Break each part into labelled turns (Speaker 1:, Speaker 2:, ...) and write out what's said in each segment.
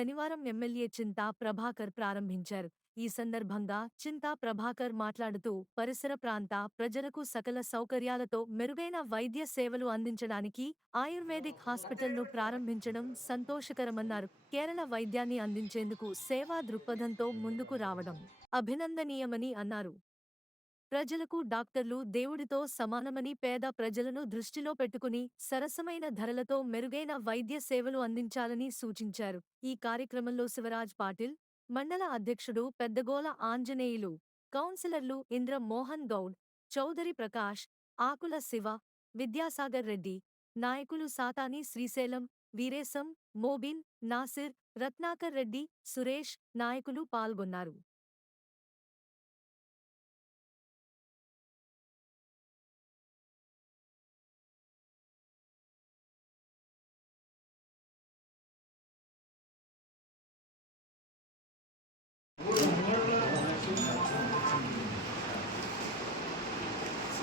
Speaker 1: శనివారం ఎమ్మెల్యే చింతా ప్రభాకర్ ప్రారంభించారు. ఈ సందర్భంగా చింతా ప్రభాకర్ మాట్లాడుతూ పరిసర ప్రాంత ప్రజలకు సకల సౌకర్యాలతో మెరుగైన వైద్య సేవలు అందించడానికి ఆయుర్వేదిక్ హాస్పిటల్ను ప్రారంభించడం సంతోషకరమన్నారు. కేరళ వైద్యాన్ని అందించేందుకు సేవా దృక్పథంతో ముందుకు రావడం అభినందనీయమని అన్నారు. ప్రజలకు డాక్టర్లు దేవుడితో సమానమని పేద ప్రజలను దృష్టిలో పెట్టుకుని సరసమైన ధరలతో మెరుగైన వైద్య సేవలు అందించాలని సూచించారు. ఈ కార్యక్రమంలో శివరాజ్ పాటిల్ మండల అధ్యక్షుడు పెద్దగోల ఆంజనేయులు కౌన్సిలర్లు ఇంద్ర మోహన్ గౌడ్ చౌదరి ప్రకాష్ ఆకుల శివ విద్యాసాగర్ రెడ్డి నాయకులు సాతాని శ్రీశైలం వీరేశం మోబిన్ నాసిర్ రత్నాకర్ రెడ్డి సురేష్ నాయకులు పాల్గొన్నారు.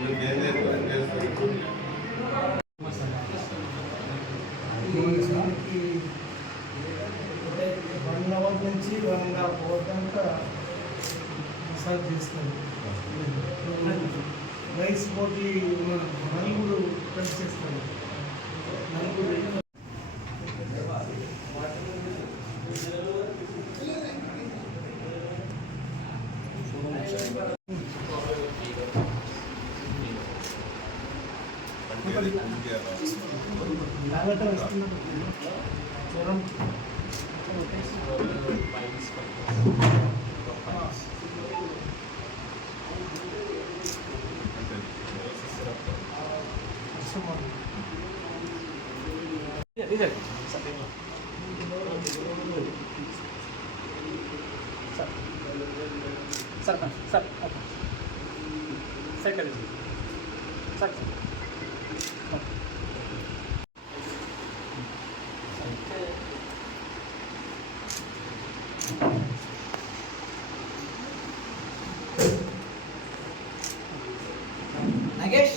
Speaker 2: వన్ అవర్ నుంచి వన్ అండ్ హాఫ్ అవర్ దాకా మసాజ్ చేస్తాను రైస్ పోటీ నలుగురు
Speaker 3: sir sir sir sir Nagesh?